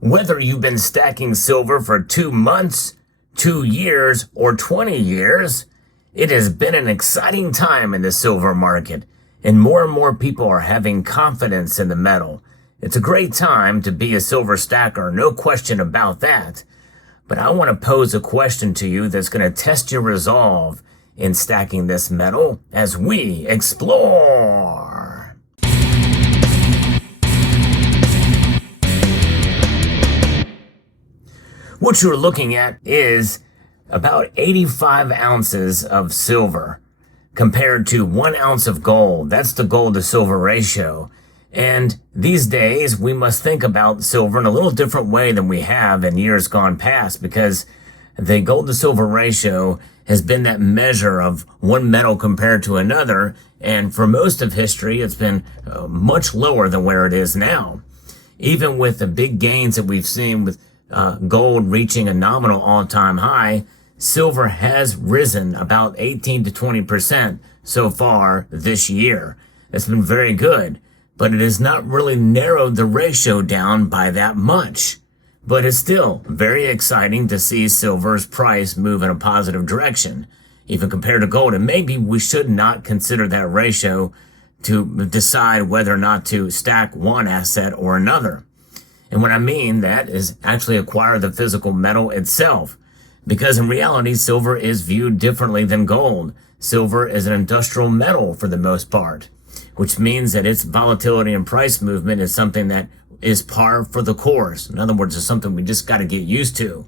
Whether you've been stacking silver for 2 months, 2 years, or 20 years, it has been an exciting time in the silver market, and more people are having confidence in the metal. It's a great time to be a silver stacker, no question about that. But I want to pose a question to you that's going to test your resolve in stacking this metal as we explore. What you're looking at is about 85 ounces of silver compared to 1 ounce of gold. That's the gold to silver ratio. And these days, we must think about silver in a little different way than we have in years gone past, because the gold to silver ratio has been that measure of one metal compared to another. And for most of history, it's been much lower than where it is now. Even with the big gains that we've seen with gold reaching a nominal all-time high, silver has risen about 18 to 20% so far this year. It's been very good, but it has not really narrowed the ratio down by that much. But it's still very exciting to see silver's price move in a positive direction, even compared to gold. And maybe we should not consider that ratio to decide whether or not to stack one asset or another. And what I mean that is actually acquire the physical metal itself. Because in reality, silver is viewed differently than gold. Silver is an industrial metal for the most part, which means that its volatility and price movement is something that is par for the course. In other words, it's something we just got to get used to.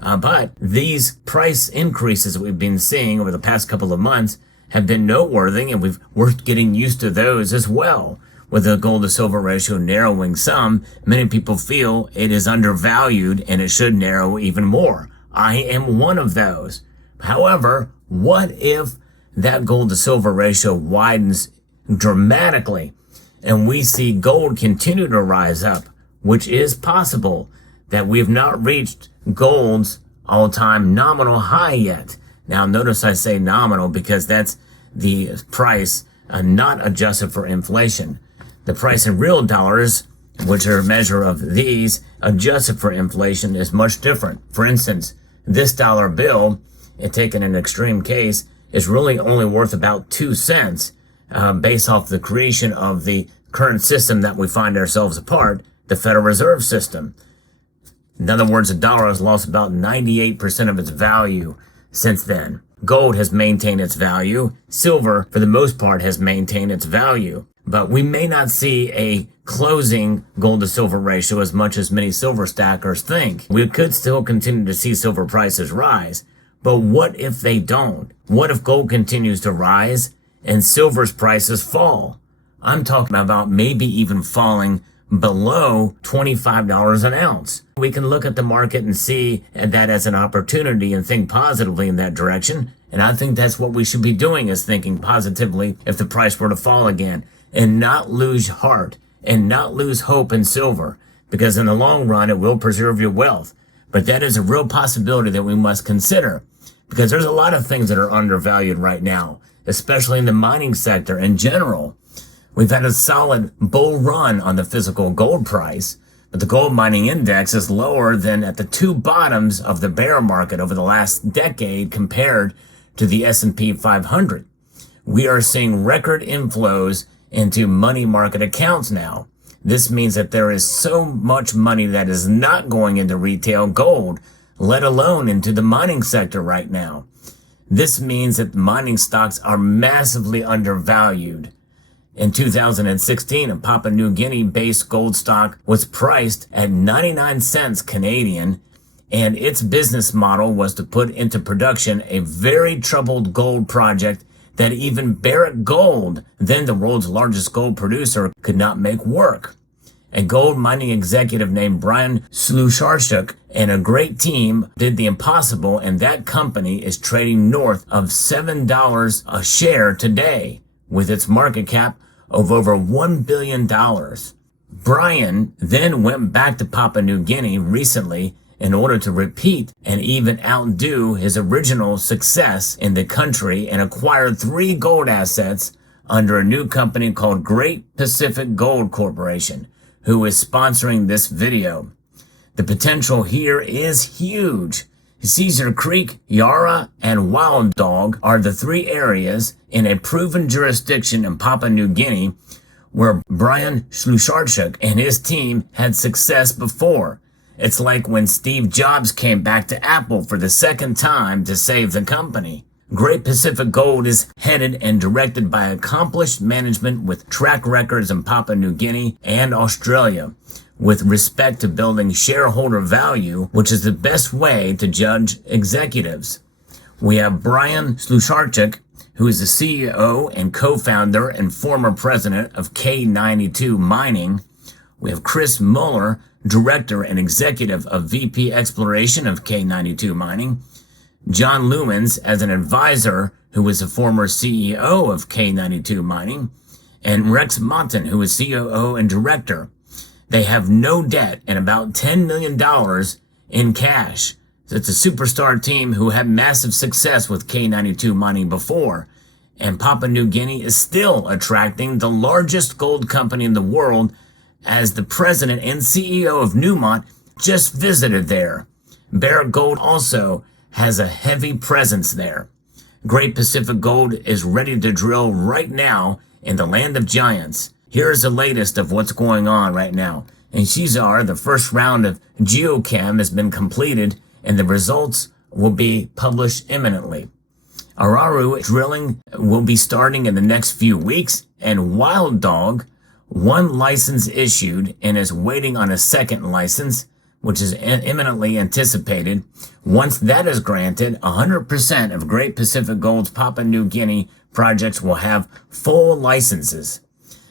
But these price increases that we've been seeing over the past couple of months have been noteworthy, and we're getting used to those as well. With the gold to silver ratio narrowing some, many people feel it is undervalued and it should narrow even more. I am one of those. However, what if that gold to silver ratio widens dramatically and we see gold continue to rise up, which is possible, that we've not reached gold's all-time nominal high yet? Now, notice I say nominal because that's the price not adjusted for inflation. The price in real dollars, which are a measure of these, adjusted for inflation, is much different. For instance, this dollar bill, taken in an extreme case, is really only worth about 2 cents based off the creation of the current system that we find ourselves a part, the Federal Reserve System. In other words, the dollar has lost about 98% of its value since then. Gold has maintained its value. Silver, for the most part, has maintained its value. But we may not see a closing gold to silver ratio as much as many silver stackers think. We could still continue to see silver prices rise. But what if they don't? What if gold continues to rise and silver's prices fall? I'm talking about maybe even falling below $25 an ounce. We can look at the market and see that as an opportunity and think positively in that direction. And I think that's what we should be doing, is thinking positively if the price were to fall again, and not lose heart and not lose hope in silver, because in the long run, it will preserve your wealth. But that is a real possibility that we must consider, because there's a lot of things that are undervalued right now, especially in the mining sector in general. We've had a solid bull run on the physical gold price, but the gold mining index is lower than at the two bottoms of the bear market over the last decade compared to the S&P 500. We are seeing record inflows into money market accounts now. This means that there is so much money that is not going into retail gold, let alone into the mining sector right now. This means that mining stocks are massively undervalued. In 2016, a Papua New Guinea-based gold stock was priced at 99 cents Canadian, and its business model was to put into production a very troubled gold project that even Barrick Gold, then the world's largest gold producer, could not make work. A gold mining executive named Brian Slusarchuk and a great team did the impossible, and that company is trading north of $7 a share today, with its market cap of over $1 billion. Brian then went back to Papua New Guinea recently in order to repeat and even outdo his original success in the country, and acquired 3 gold assets under a new company called Great Pacific Gold Corporation, who is sponsoring this video. The potential here is huge. Cedar Creek, Yarra, and Wild Dog are the three areas in a proven jurisdiction in Papua New Guinea where Brian Schlusarchuk and his team had success before. It's like when Steve Jobs came back to Apple for the second time to save the company. Great Pacific Gold is headed and directed by accomplished management with track records in Papua New Guinea and Australia, with respect to building shareholder value, which is the best way to judge executives. We have Brian Schlusarchuk, who is the CEO and co-founder and former president of K92 Mining. We have Chris Muller, director and executive of VP Exploration of K92 Mining. John Lumens as an advisor, who was a former CEO of K92 Mining. And Rex Monton, who is COO and director. They have no debt and about $10 million in cash. So it's a superstar team who had massive success with K92 Mining before. And Papua New Guinea is still attracting the largest gold company in the world, as the president and CEO of Newmont just visited there. Barrick Gold also has a heavy presence there. Great Pacific Gold is ready to drill right now in the land of giants. Here's the latest of what's going on right now. In Shizar, the first round of geochem has been completed, and the results will be published imminently. Araru drilling will be starting in the next few weeks, and Wild Dog, one license issued and is waiting on a second license, which is imminently anticipated. Once that is granted, 100% of Great Pacific Gold's Papua New Guinea projects will have full licenses.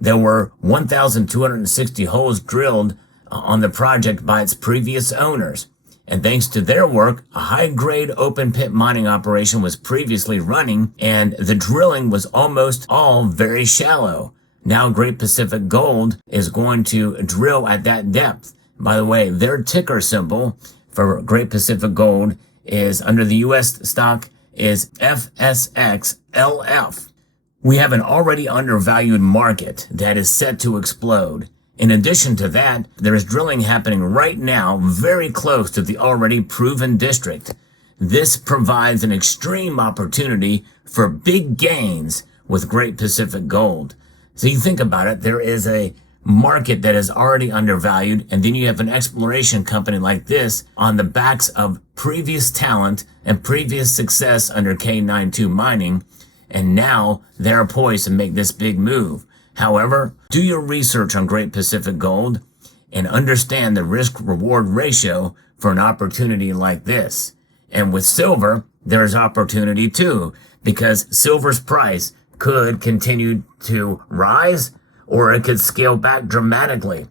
There were 1,260 holes drilled on the project by its previous owners. And thanks to their work, a high-grade open-pit mining operation was previously running, and the drilling was almost all very shallow. Now Great Pacific Gold is going to drill at that depth. By the way, their ticker symbol for Great Pacific Gold is, under the U.S. stock, is FSXLF. We have an already undervalued market that is set to explode. In addition to that, there is drilling happening right now very close to the already proven district. This provides an extreme opportunity for big gains with Great Pacific Gold. So you think about it, there is a market that is already undervalued, and then you have an exploration company like this on the backs of previous talent and previous success under K92 Mining, and now they're poised to make this big move. However, do your research on Great Pacific Gold and understand the risk-reward ratio for an opportunity like this. And with silver, there's opportunity too, because silver's price could continue to rise or it could scale back dramatically.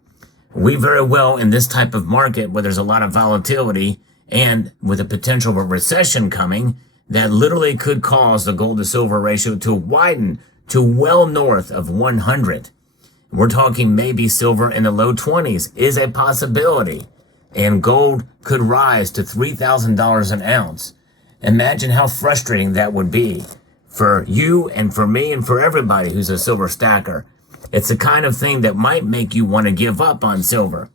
We very well, in this type of market where there's a lot of volatility and with the potential of a recession coming, that literally could cause the gold to silver ratio to widen to well north of 100. We're talking maybe silver in the low 20s is a possibility, and gold could rise to $3,000 an ounce. Imagine how frustrating that would be for you and for me and for everybody who's a silver stacker. It's the kind of thing that might make you want to give up on silver.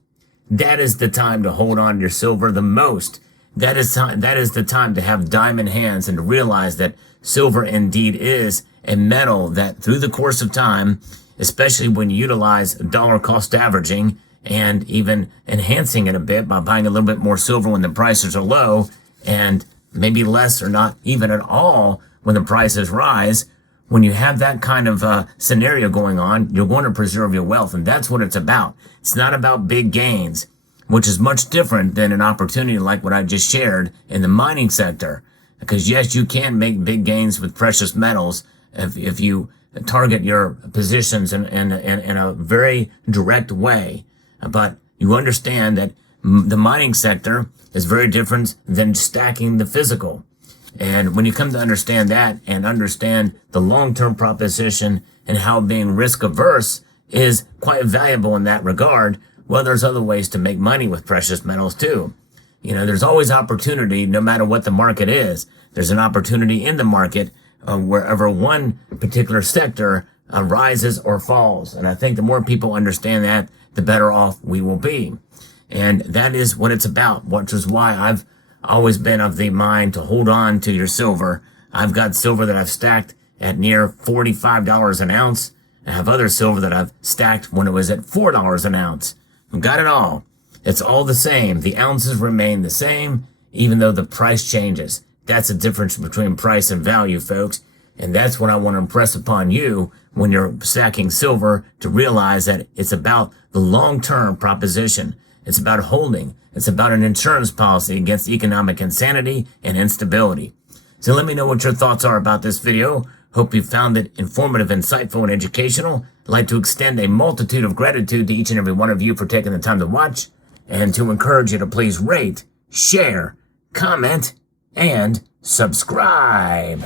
That is the time to hold on to your silver the most. That is the time to have diamond hands and to realize that silver indeed is a metal that through the course of time, especially when you utilize dollar cost averaging and even enhancing it a bit by buying a little bit more silver when the prices are low and maybe less or not even at all when the prices rise, when you have that kind of scenario going on, you're going to preserve your wealth. And that's what it's about. It's not about big gains, which is much different than an opportunity like what I just shared in the mining sector. Because yes, you can make big gains with precious metals if you target your positions in a very direct way. But you understand that the mining sector is very different than stacking the physical. And when you come to understand that and understand the long-term proposition and how being risk averse is quite valuable in that regard, well, there's other ways to make money with precious metals too. You know, there's always opportunity no matter what the market is. There's an opportunity in the market wherever one particular sector rises or falls. And I think the more people understand that, the better off we will be. And that is what it's about, which is why I've always been of the mind to hold on to your silver. I've got silver that I've stacked at near $45 an ounce. I have other silver that I've stacked when it was at $4 an ounce. I've got it all. It's all the same. The ounces remain the same, even though the price changes. That's the difference between price and value, folks. And that's what I want to impress upon you when you're stacking silver, to realize that it's about the long-term proposition. It's about holding. It's about an insurance policy against economic insanity and instability. So let me know what your thoughts are about this video. Hope you found it informative, insightful, and educational. I'd like to extend a multitude of gratitude to each and every one of you for taking the time to watch, and to encourage you to please rate, share, comment, and subscribe.